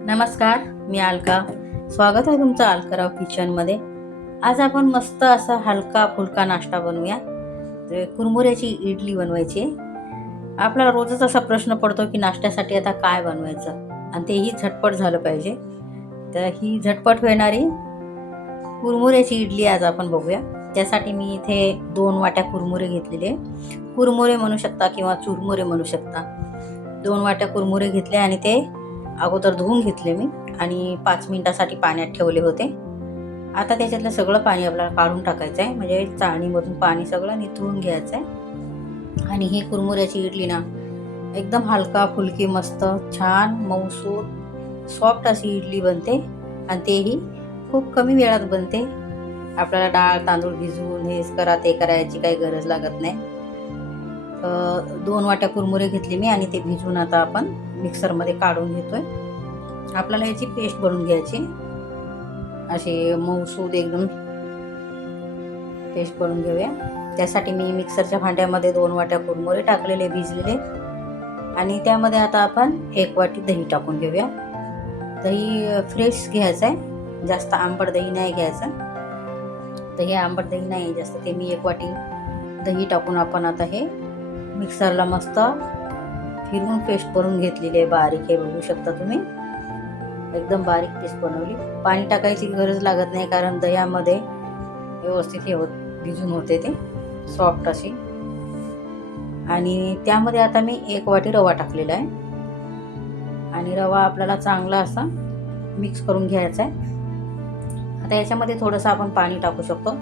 नमस्कार, मी अलका. स्वागत आहे तुमचं अलकाराव किचनमध्ये. आज आपण मस्त असा हलका फुलका नाश्ता बनवूया. कुरमुऱ्याची इडली बनवायची आहे. आपल्याला रोजच असा प्रश्न पडतो की नाश्त्यासाठी आता काय बनवायचं आणि तेही झटपट झालं पाहिजे. तर ही झटपट होणारी कुरमुऱ्याची इडली आज आपण बघूया. त्यासाठी मी इथे 2 वाट्या कुरमुरे घेतलेले. कुरमुरे म्हणू शकता किंवा चुरमुरे म्हणू शकता. 2 वाट्या कुरमुरे घेतले आणि ते अगोदर धुवून घेतले मी आणि 5 मिनिटासाठी पाण्यात ठेवले होते. आता त्याच्यातलं सगळं पाणी आपल्याला काढून टाकायचं आहे, म्हणजे चाळणीमधून पाणी सगळं निथळून घ्यायचं आहे. आणि ही कुरमुऱ्याची इडली ना एकदम हलका फुलकी मस्त छान मऊसूत सॉफ्ट अशी इडली बनते आणि तेही खूप कमी वेळात बनते. आपल्याला डाळ तांदूळ भिजवून हेच करा ते करायची काही गरज लागत नाही. 2 वाट्या कुरमुरे घेतले मी आणि ते भिजवून आता आपण मिक्सरमध्ये काढून घेतोय. आपल्याला याची पेस्ट बनवून घ्यायची, अशी मऊसूद एकदम पेस्ट बनवून घेऊया. त्यासाठी मी मिक्सरच्या भांड्यामध्ये 2 वाट्या कुरमुरे टाकलेले भिजलेले आणि त्यामध्ये आता आपण 1 वाटी दही टाकून घेऊया. दही फ्रेश घ्यायचं आहे, जास्त आंबट दही नाही घ्यायचं. दही आंबट दही नाही जास्त, ते मी 1 वाटी दही टाकून आपण आता हे मिक्सरला मस्त फिरवून पेस्ट बनवून घेतलेली आहे. बारीक हे बघू शकता तुम्ही, एकदम बारीक पेस्ट बनवली. पाणी टाकायची गरज लागत नाही कारण दह्यामध्ये व्यवस्थित हे भिजून होते ते सॉफ्ट अशी. आणि त्यामध्ये आता मी 1 वाटी रवा टाकलेला आहे आणि रवा आपल्याला चांगला असा मिक्स करून घ्यायचा आहे. आता याच्यामध्ये थोडंसं आपण पाणी टाकू शकतो,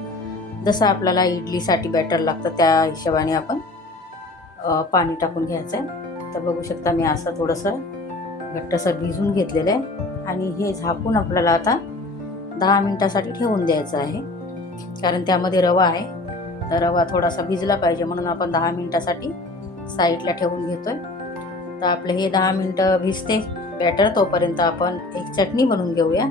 जसं आपल्याला इडलीसाठी बॅटर लागतं त्या हिशोबाने आपण पाणी टाकून घ्यायचं आहे. तर बघू शकता मी असं थोडंसं घट्टसर भिजून घेतलेलं आहे आणि हे झाकून आपल्याला आता 10 मिनिटासाठी ठेवून द्यायचं आहे, कारण त्यामध्ये रवा आहे. तर रवा थोडासा भिजला पाहिजे म्हणून आपण 10 मिनिटासाठी साईडला ठेवून घेतोय. तर आपले हे 10 मिनिटं भिजते बॅटर, तोपर्यंत आपण एक चटणी बनवून घेऊया.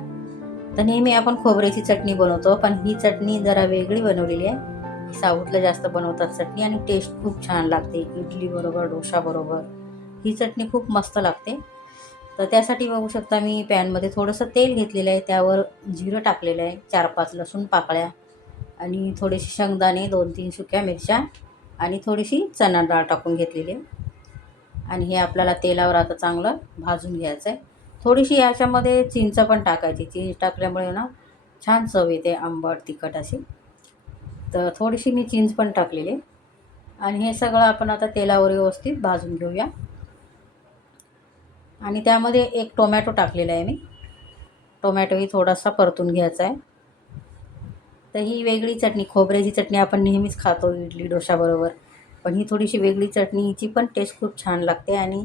तर नेहमी आपण खोबऱ्याची चटणी बनवतो, पण ही चटणी जरा वेगळी बनवलेली आहे. साऊथला जास्त बनवतात चटणी आणि टेस्ट खूप छान लागते. इडली बरोबर डोसा बरोबर ही चटणी खूप मस्त लागते. तर त्यासाठी बघू शकता मी पॅनमध्ये थोडंसं तेल घेतलेलं आहे, त्यावर जिरं टाकलेलं आहे, 4-5 लसूण पाकळ्या आणि थोडेसे शेंगदाणे, 2-3 सुक्या मिरच्या आणि थोडीशी चणा डाळ टाकून घेतलेली आहे. आणि हे आपल्याला तेलावर आता चांगलं भाजून घ्यायचं आहे. थोडीशी याच्यामध्ये चिंच पण टाकायची. चिंच टाकल्यामुळे ना छान चव येते आंबट तिखट अशी. तर थोडीशी मी चिंच पण टाकलेली आणि हे सगळं आपण आता तेलावर व्यवस्थित भाजून घेऊया. आणि त्यामध्ये 1 टोमॅटो टाकलेला आहे मी. टोमॅटोही थोडासा परतून घ्यायचा आहे. तर ही वेगळी चटणी, खोबऱ्याची चटणी आपण नेहमीच खातो इडली डोशाबरोबर, पण ही थोडीशी वेगळी चटणी, हिची पण टेस्ट खूप छान लागते आणि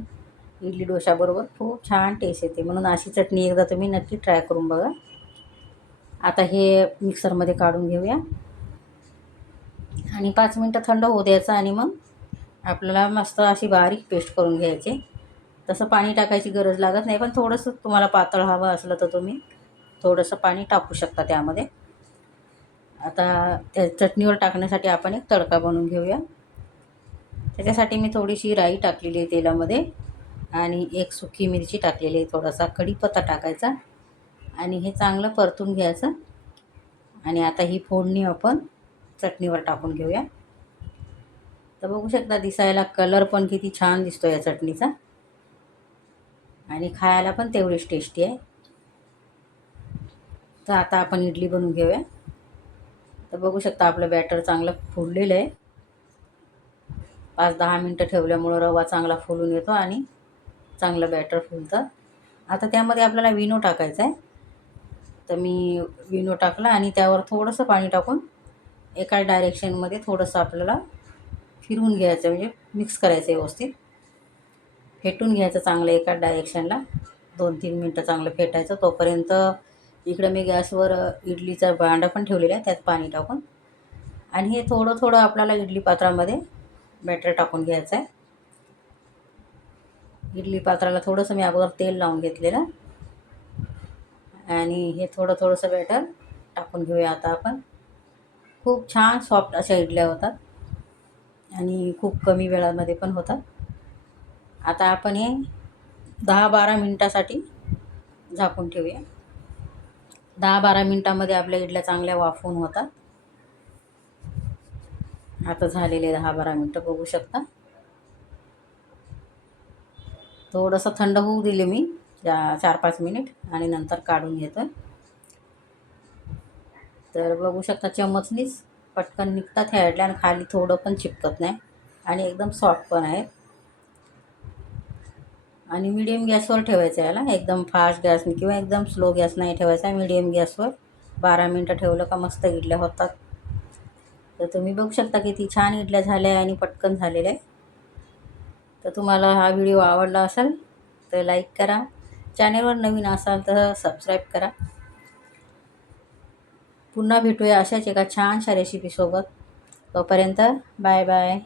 इडली डोशाबरोबर खूप छान टेस्ट येते. म्हणून अशी चटणी एकदा तुम्ही नक्की ट्राय करून बघा. आता हे मिक्सरमध्ये काढून घेऊया आणि 5 मिनटं थंड होऊ द्यायचं आणि मग आपल्याला मस्त अशी बारीक पेस्ट करून घ्यायची. तसं पाणी टाकायची गरज लागत नाही, पण थोडंसं तुम्हाला पातळ हवं असलं तर तुम्ही थोडंसं पाणी टाकू शकता त्यामध्ये. आता त्या चटणीवर टाकण्यासाठी आपण एक तडका बनवून घेऊया. त्याच्यासाठी मी थोडीशी राई टाकलेली आहे तेलामध्ये आणि 1 सुकी मिरची टाकलेली आहे, थोडासा कढीपत्ता टाकायचा आणि हे चांगलं परतून घ्यायचं. आणि आता ही फोडणी आपण चटणीवर टाकून घेऊया. तर बघू शकता दिसायला कलर पण किती छान दिसतो या चटणीचा आणि खायला पण तेवढीच टेस्टी आहे. तर आता आपण इडली बनवून घेऊया. तर बघू शकता आपलं बॅटर चांगलं फुललेलं आहे. 5-10 मिनटं ठेवल्यामुळं रवा चांगला फुलून येतो आणि चांगलं बॅटर फुलतं. आता त्यामध्ये आपल्याला विनो टाकायचा आहे. तर मी विनो टाकला आणि त्यावर थोडंसं पाणी टाकून एका डायरेक्शनमध्ये थोडंसं आपल्याला फिरवून घ्यायचं, म्हणजे मिक्स करायचं व्यवस्थित. फेटून घ्यायचं चांगलं एका डायरेक्शनला. 2-3 मिनटं चांगलं फेटायचं. तोपर्यंत इकडं मी गॅसवर इडलीचा भांडा पण ठेवलेला आहे, त्यात पाणी टाकून. आणि हे थोडं थोडं आपल्याला इडली पात्रामध्ये बॅटर टाकून घ्यायचं आहे. इडली पात्राला थोडंसं मी अगोदर तेल लावून घेतलेलं आणि हे थोडंसं बॅटर टाकून घेऊया आता आपण. खूप छान सॉफ्ट अशा इडल्या होतात आणि खूप कमी वेळामध्ये पण होतात. आता आपण हे 10-12 मिनटासाठी झाकून ठेवूया. 10-12 मिनटामध्ये आपल्या इडल्या चांगल्या वाफवून होतात. आता झालेले 10-12 मिनटं बघू शकता. थोडंसं थंड होऊ दिले मी 4-5 मिनिट आणि नंतर काढून घेतो. तर बघू शकता चमचनीच पटकन निघतात ह्या इडल्या आणि खाली थोडं पण चिपकत नाही आणि एकदम सॉफ्ट पण आहे. आणि मीडियम गॅसवर ठेवायचं आहे याला, एकदम फास्ट गॅसने किंवा एकदम स्लो गॅस नाही ठेवायचा आहे, मीडियम गॅसवर 12 मिनटं ठेवलं का मस्त इडल्या होतात. तर तुम्ही बघू शकता किती छान इडल्या झाल्या आणि पटकन झालेल्या आहे. तर तुम्हाला हा व्हिडिओ आवडला असेल तर लाईक करा, चॅनलवर नवीन असाल तर सबस्क्राईब करा. पुन्हा भेटूया अशाच एका छानशा रेसिपीसोबत. तोपर्यंत बाय बाय.